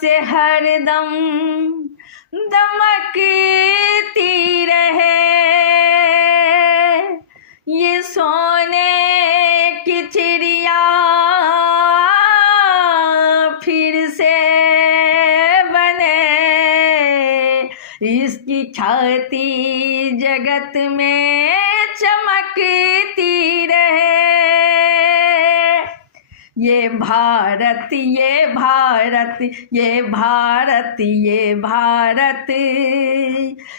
से हरदम दमकती रहे, ये सोने की चिड़िया फिर से बने, इसकी छाती जगत में चमकती रहे। ये भारत ये भारत ये भारत ये भारत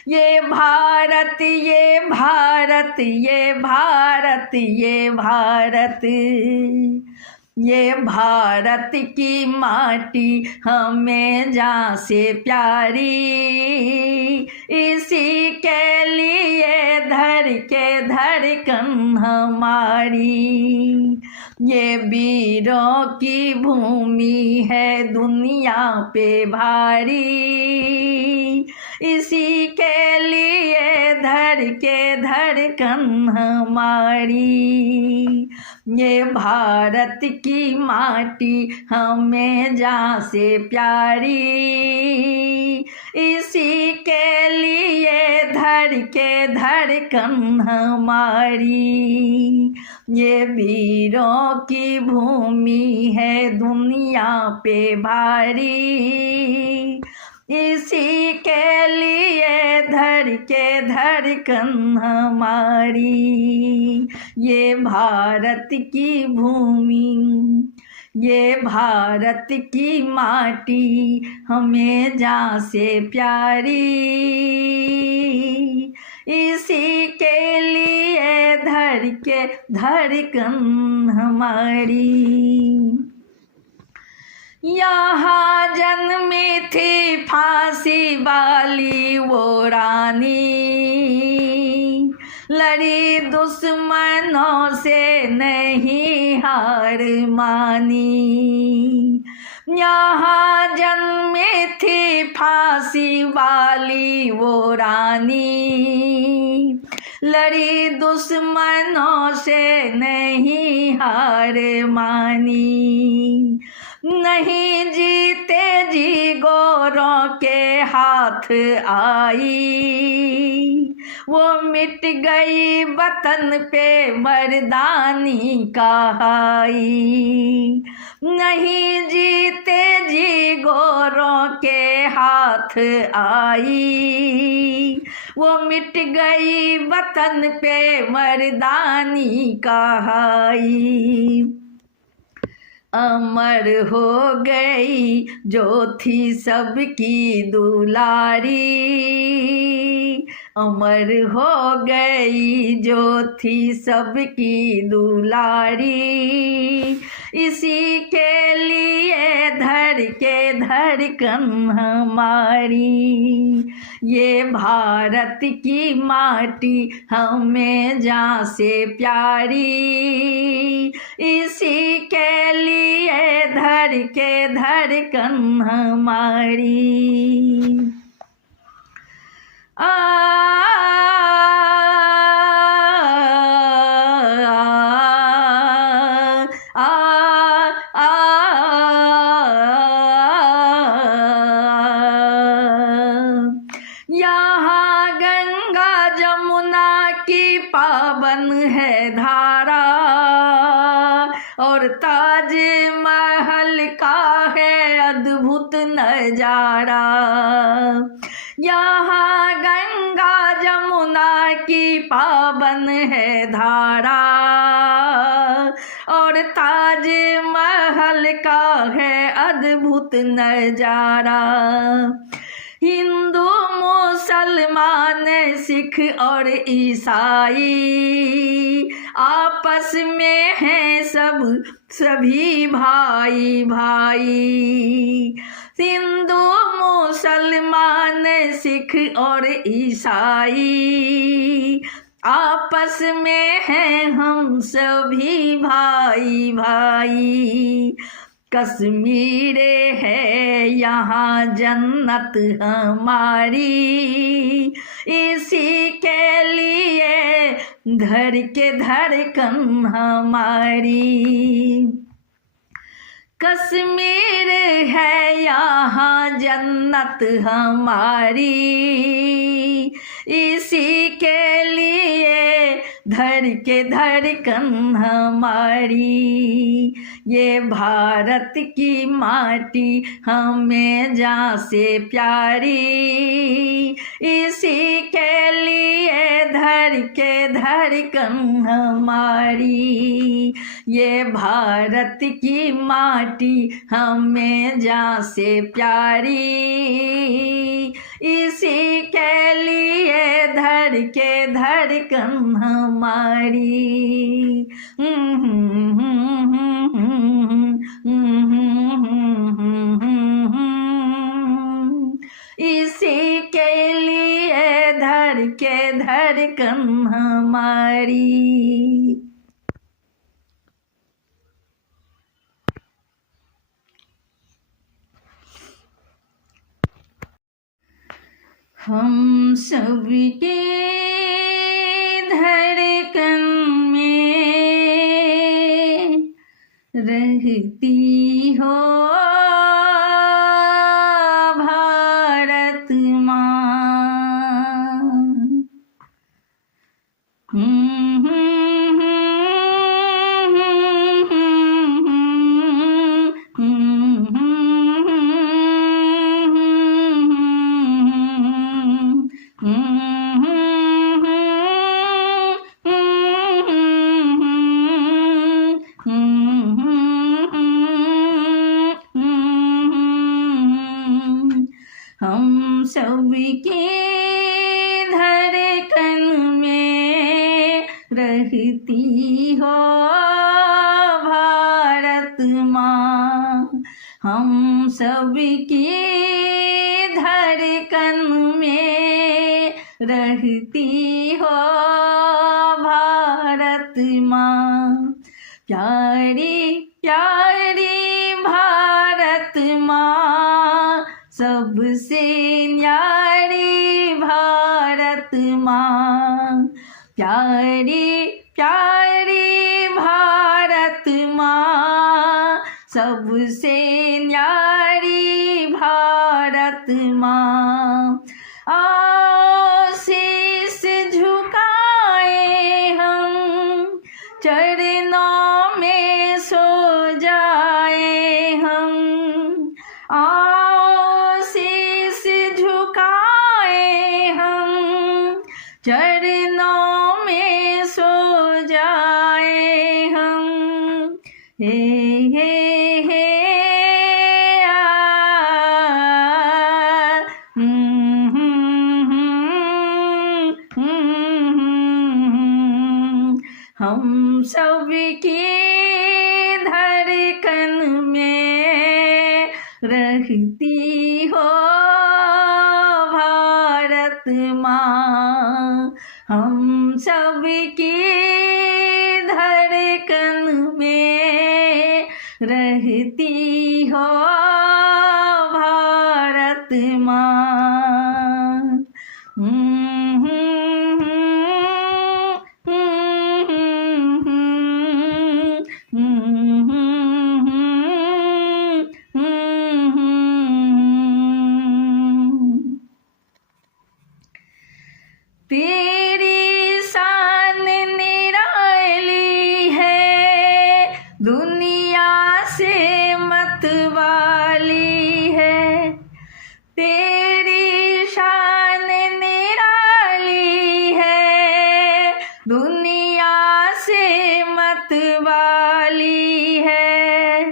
ये भारत ये भारत ये भारत ये भारत, ये भारत की माटी हमें जान से प्यारी, इसी के लिए धड़कन हमारी। ये वीरों की भूमि है दुनिया पे भारी, इसी के लिए धड़कन हमारी। ये भारत की माटी हमें जान से प्यारी, इसी के लिए धड़कन हमारी। ये वीरों की भूमि है दुनिया पे भारी, इसी के लिए धड़कन हमारी। ये भारत की भूमि ये भारत की माटी हमें जान से प्यारी, इसी के लिए धड़कन हमारी। यहाँ जन्मी थी फांसी वाली वो रानी, लड़ी दुश्मनों से नहीं हार मानी। यहाँ जन्मी थी फांसी वाली वो रानी, लड़ी दुश्मनों से नहीं हार मानी। नहीं जीते जी गोरों के हाथ आई, वो मिट गई वतन पे मर्दानी कहाई। नहीं जीते जी गोरों के हाथ आई, वो मिट गई वतन पे मर्दानी कहाई। अमर हो गई जो थी सबकी दुलारी, अमर हो गई जो थी सबकी दुलारी, इसी के लिए धड़कन हमारी। ये भारत की माटी हमें जान से प्यारी, इसी के लिए धड़कन हमारी। यहाँ गंगा जमुना की पावन है धारा, और ताज महल का है अद्भुत नजारा। यहाँ गंगा जमुना की पावन है धारा, और ताज महल का है अद्भुत नजारा। हिंदू मुसलमान सिख और ईसाई आपस में हैं सभी भाई भाई। हिंदू मुसलमान सिख और ईसाई आपस में हैं हम सभी भाई भाई। कश्मीर है यहाँ जन्नत हमारी, इसी के लिए धड़कन हमारी। कश्मीर है यहाँ जन्नत हमारी, इसी के लिए धड़ के धड़कन हमारी। ये भारत की माटी हमें जान से प्यारी, इसी के लिए धड़ के धड़कन हमारी। ये भारत की माटी हमें जान से प्यारी, इसी के लिए धड़ के धड़कन हमारी। इसी के लिए धड़ के धड़कन हमारी। हम सबके धड़कन में रहती हो भारत माँ। हम सबके धड़कन में रहती हो भारत माँ। हम सबकी धड़कन में रहती हो भारत माँ। प्यारी प्यारी भारत माँ, सबसे न्यारी भारत माँ। प्यारी प्यारी भारत माँ, सबसे न्यारी भारत माँ। आओ शीश झुकाए हम, चरणों में सो जाए हम। आओ शीश झुकाए हम, चरणों में सो जाए हम। हे हे आ, हम सबकी धड़कन में रहती हो भारत माँ। हम सबकी धड़कन में रहती हो भारत माँ। तेरी शान निराली है, दुनिया से मतवाली है। तेरी शान निराली है, दुनिया से मतवाली है।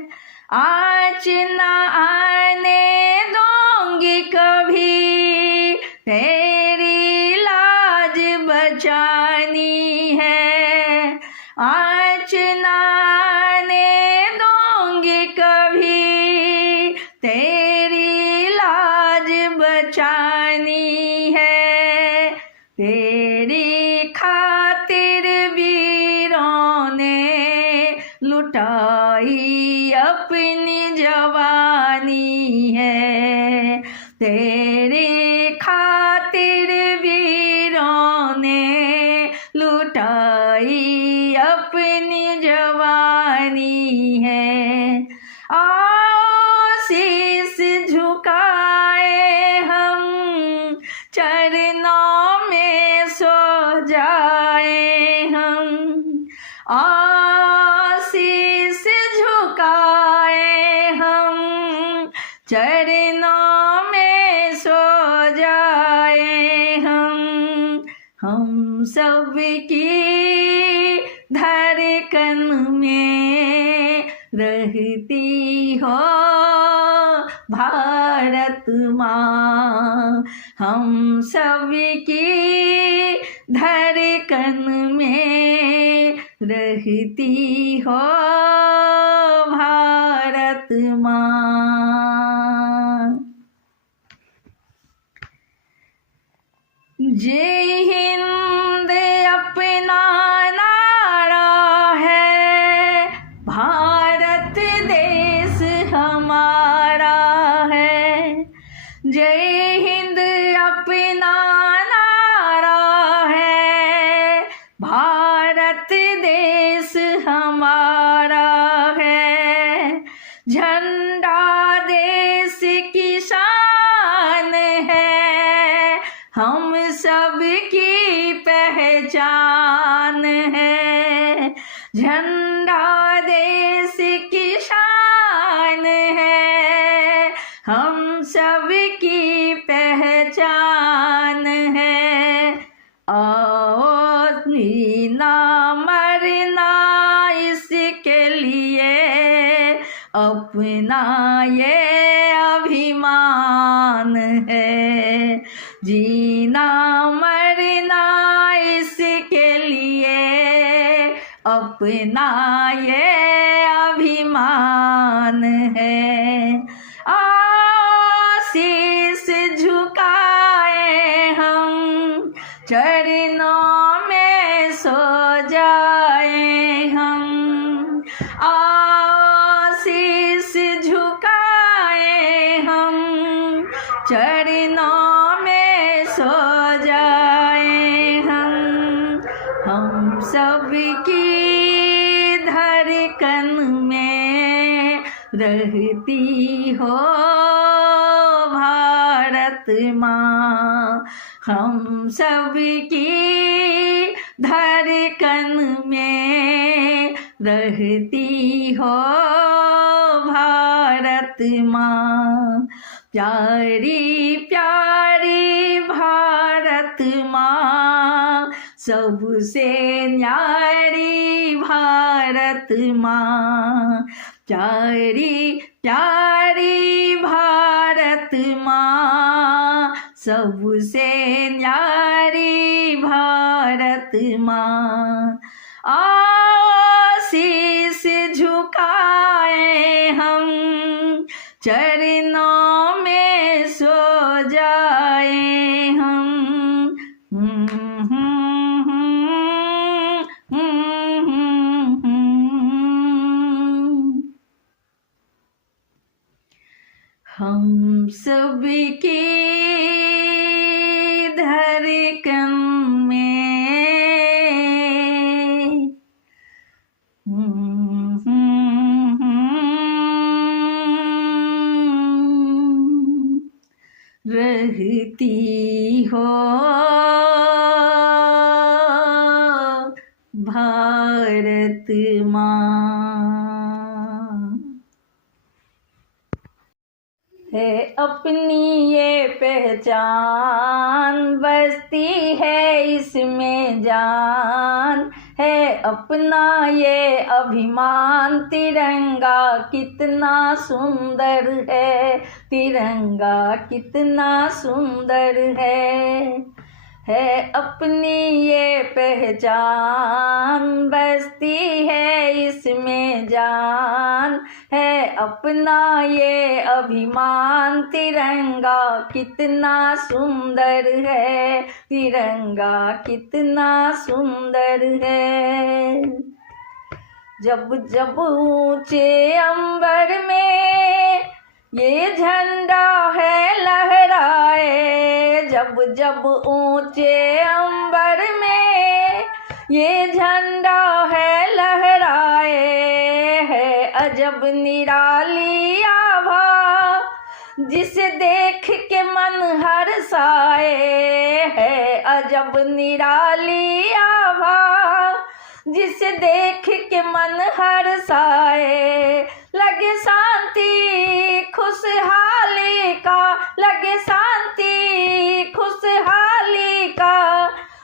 आँच ना आने दूंगी कभी, तेरी लाज बचानी है। आँच ना आने दूंगी कभी, तेरी लाज चरणों में सो जाए हम सब की धड़कन में रहती हो भारत माँ। हम सब की धड़कन में रहती हो भारत माँ। जय हिंद अपना नारा है, भारत देश हमारा है। जय हिंद अपना नारा है, भारत देश हमारा है। झंडा देश की शान है, हम सब की पहचान है। झंडा देश की शान है, हम सब की पहचान है। आओ जीना मरना इसके लिए, अपना ये अभिमान है। जीना मरना इसके लिए, अपना ये अभिमान है। आशीष झुकाए हम, चरणों में सो जाए हम। आशीष झुकाए हम, चरणों में सो जाए हम सब की धड़कन में रहती हो भारत माँ। हम सब की धड़कन में रहती हो भारत माँ। प्यारी प्यारी भारत माँ, सबसे न्यारी भारत माँ। प्यारी प्यारी भारत माँ, सबसे न्यारी भारत माँ। आशीष झुकाए हम, चरणों में सो जाए हम। हम सब की धड़कन में रहती हो भारत माँ। है अपनी ये पहचान, बसती है इसमें जान। है अपना ये अभिमान, तिरंगा कितना सुंदर है। तिरंगा कितना सुंदर है अपनी ये पहचान, बसती है इसमें जान। है अपना ये अभिमान, तिरंगा कितना सुंदर है। तिरंगा कितना सुंदर है। जब जब ऊंचे अंबर में ये झंडा है लहराए। जब जब ऊंचे अंबर में ये झंडा है लहराए। है अजब निराली आभा, जिसे देख के मन हर्षाए। है अजब निराली आभा, जिसे देख के मन हर्षाए। लगे शांति खुशहाल लगे शांति खुशहाली का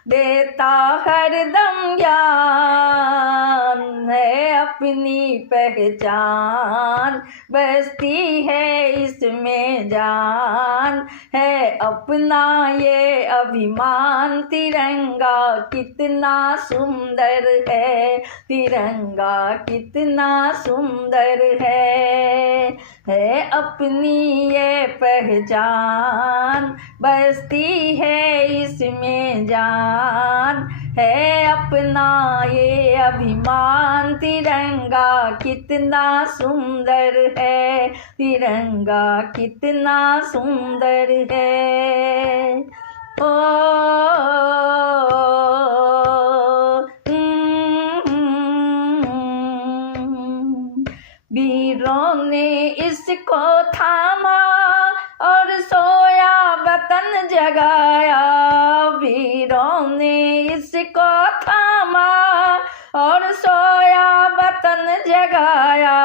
देता हरदम ज्ञान है अपनी पहचान बसती है इसमें जान है अपना ये अभिमान तिरंगा कितना सुंदर है तिरंगा कितना सुंदर है अपनी ये पहचान बसती है इसमें जान है अपना ये अभिमान तिरंगा कितना सुंदर है तिरंगा कितना सुंदर है ओ वीरों ने इसको थामा और सोया वतन जगाया वीरों ने इसको थामा और सोया वतन जगाया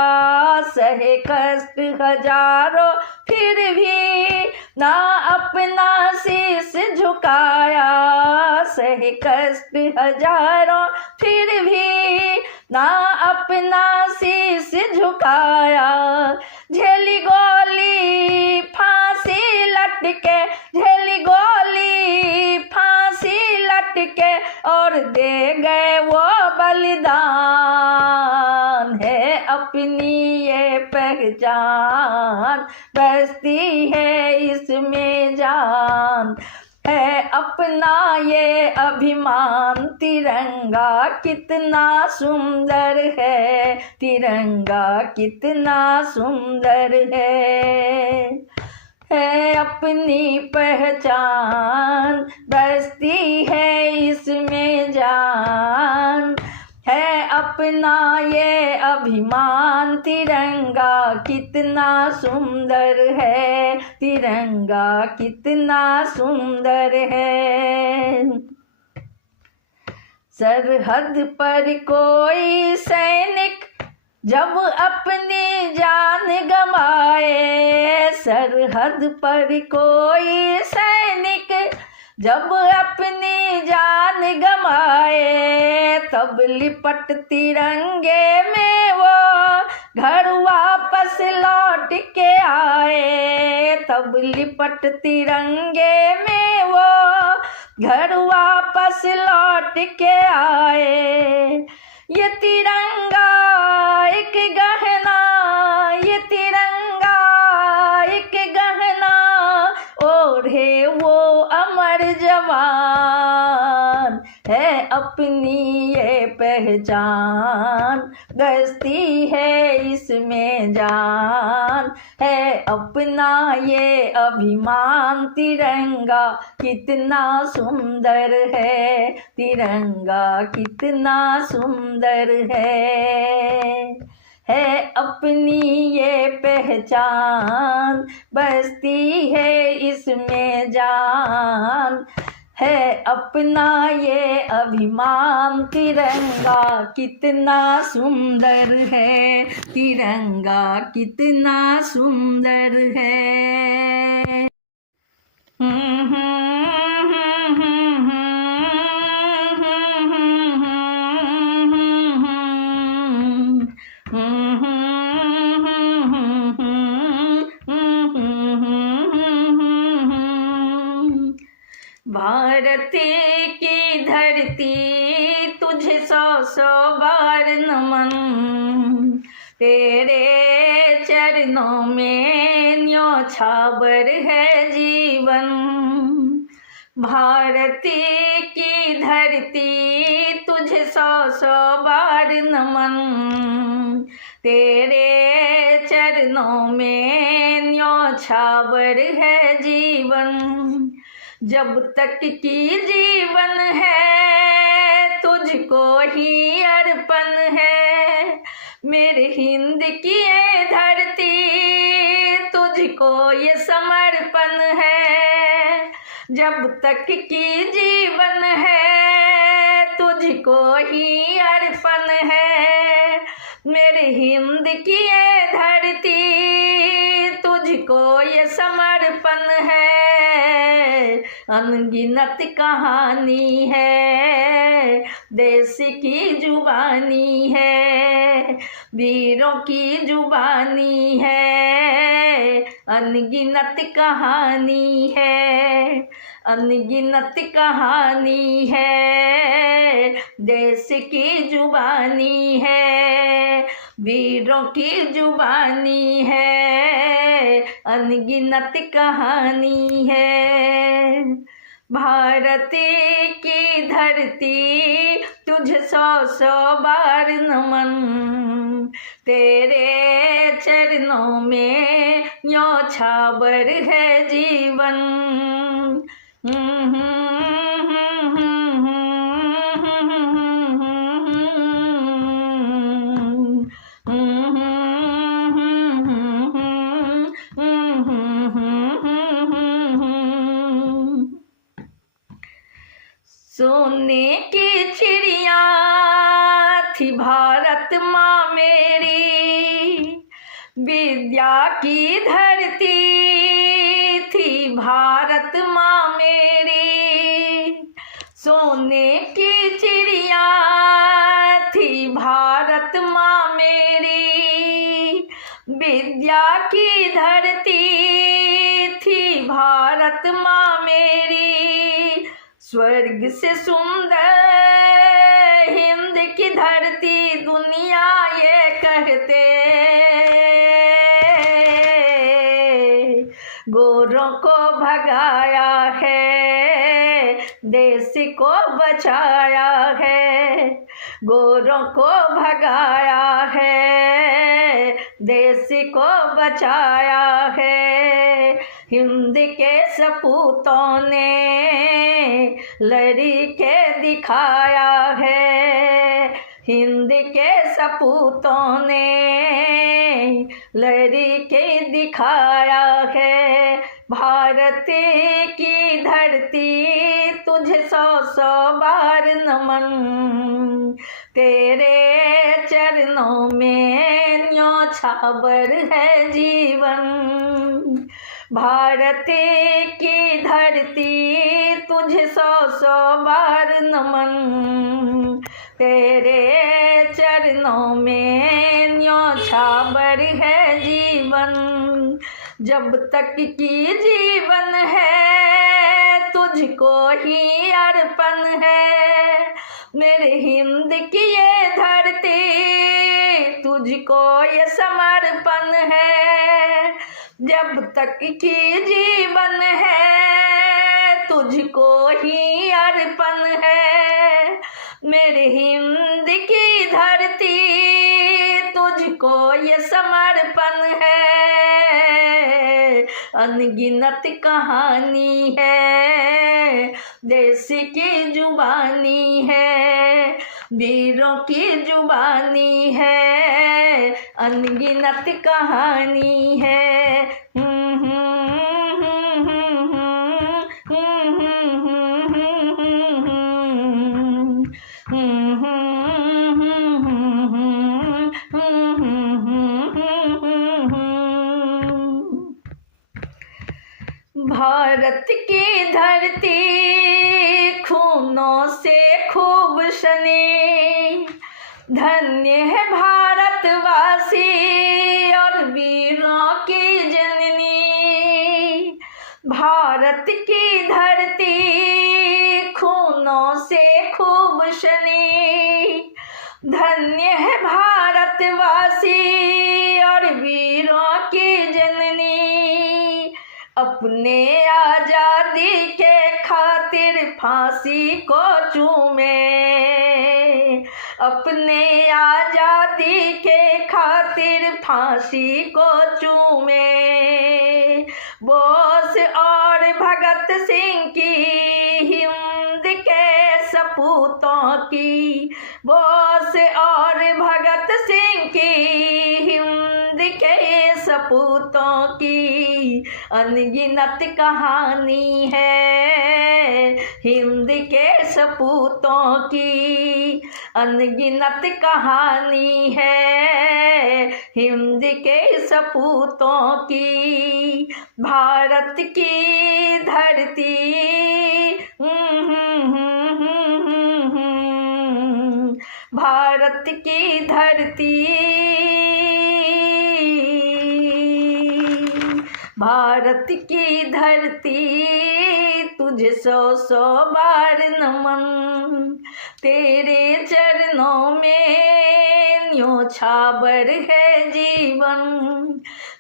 सहे कष्ट हजारों फिर भी ना अपना शीश झुकाया सहे कष्ट हजारों फिर भी ना अपना शीश झुकाया झेली गोली फांसी लटके झेली गोली फांसी लटके और दे गए वो बलिदान है अपनी ये पहचान बसती है इसमें जान है अपना ये अभिमान तिरंगा कितना सुंदर है तिरंगा कितना सुंदर है अपनी पहचान बसती है इसमें जान है अपना ये अभिमान तिरंगा कितना सुंदर है तिरंगा कितना सुंदर है सरहद पर कोई सैनिक जब अपनी जान गंवाए सरहद पर कोई सैनिक जब अपनी जान गंवाए तब लिपट तिरंगे में वो घर वापस लौट के आए तब लिपट तिरंगे में वो घर वापस लौट के आए ये तिरंगा एक गहना ये तिरंगा एक गहना ओढ़े वो अमर जवान है अपनी ये पहचान बसती है इसमें जान है अपना ये अभिमान तिरंगा कितना सुंदर है तिरंगा कितना सुंदर है अपनी ये पहचान बसती है इसमें जान है अपना ये अभिमान तिरंगा कितना सुंदर है तिरंगा कितना सुंदर है भारत की धरती तुझे सौ सौ बार नमन तेरे चरणों में न्योछावर है जीवन भारत की धरती तुझे सौ सौ बार नमन तेरे चरणों में न्योछावर है जीवन जब तक की जीवन है तुझको ही अर्पण है मेरे हिंद की ये धरती तुझको ये समर्पण है जब तक की जीवन है तुझको ही अर्पण है मेरे हिंद की ये धरती तुझ तुझको ये समर्पण है, अनगिनत कहानी है, देश की जुबानी है, वीरों की जुबानी है, अनगिनत कहानी है, अनगिनत कहानी है, देश की जुबानी है, वीरों की जुबानी है, अनगिनत कहानी है। भारत की धरती तुझे 100 बार नमन, तेरे चरणों में न्योछावर है जीवन। सोने की चिड़िया थी भारत माँ मेरी, विद्या की धरती थी भारत माँ मेरी। सोने की चिड़िया थी भारत माँ मेरी, विद्या की धरती थी भारत माँ मेरी। स्वर्ग से सुंदर हिंद की धरती दुनिया ये कहते, गोरों को भगाया है, देश को बचाया है, गोरों को भगाया है, देश को बचाया है। हिंद के सपूतों ने लड़ी के दिखाया है, हिंद के सपूतों ने लड़ी के दिखाया है। भारत की धरती तुझे 100 बार नमन, तेरे चरणों में न्योछावर है जीवन। भारत की धरती तुझे 100 बार नमन, तेरे चरणों में न्योछावर है जीवन। जब तक की जीवन है तुझको ही अर्पण है, मेरे हिंद की ये धरती तुझको ये समर्पण है। जब तक की जीवन है तुझको ही अर्पण है, मेरे हिंद की धरती तुझको ये समर्पण है। अनगिनत कहानी है, देश की जुबानी है, वीरों की जुबानी है, अनगिनत कहानी है। भारत की धरती खूनों से खूब सनी, धन्य है भारतवासी और वीरों की जननी। भारत की धरती खूनों से खूब सनी, धन्य है भारतवासी और वीरों की जननी। अपने आजादी के खातिर फांसी को चूमे, अपने आजादी के खातिर फांसी को चूमे। बोस और भगत सिंह की हिंद के सपूतों की, बोस और भगत सिंह की हिंद के सपूतों की अनगिनत कहानी है। हिंद के सपूतों की अनगिनत कहानी है। हिंद के सपूतों की भारत की धरती भारत की धरती भारत की धरती तुझे सौ सौ बार नमन। तेरे चरणों में न्योछावर है जीवन।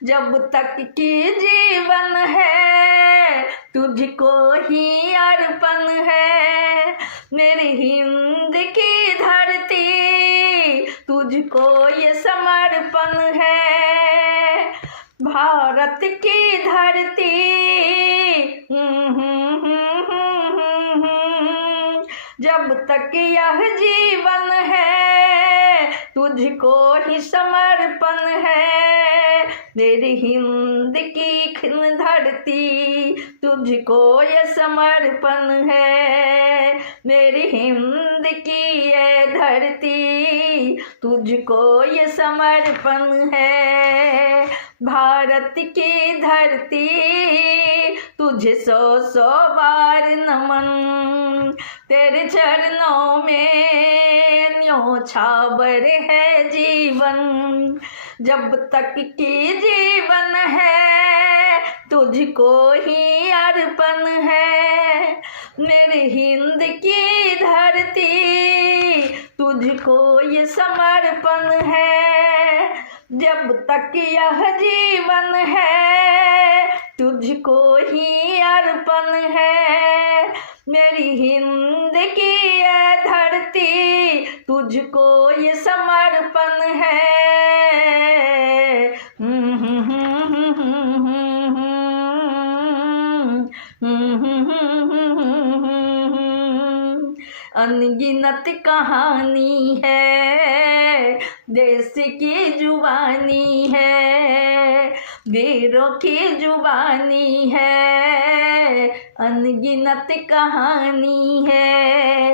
जब तक की जीवन है तुझको ही अर्पण है। मेरी हिंद की धरती तुझको ये समर्पण है। भारत की धरती जब तक यह जीवन है तुझको ही समर्पण है। मेरी हिंद की खिन धरती तुझको ये समर्पण है। मेरी हिंद की ये धरती तुझको ये समर्पण है। भारत की धरती तुझे सौ सौ बार नमन। तेरे चरणों में न्योछावर है जीवन। जब तक की जीवन है तुझको ही अर्पण है। मेरी हिंद की धरती तुझको ये समर्पण है। जब तक यह जीवन है तुझको ही अर्पण है। मेरी हिंद की ये धरती तुझको ये समर्पण है। अनगिनत कहानी है, देश की जुबानी है, वीरों की जुबानी है। अनगिनत कहानी है,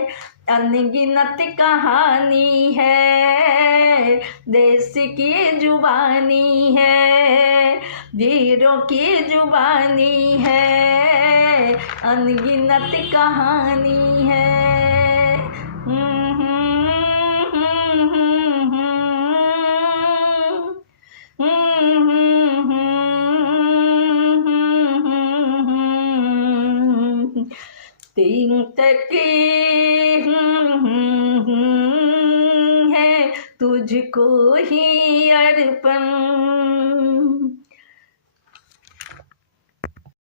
अनगिनत कहानी है, देश की जुबानी है, वीरों की जुबानी है। अनगिनत कहानी है। तीन तकी है तुझको ही अर्पण।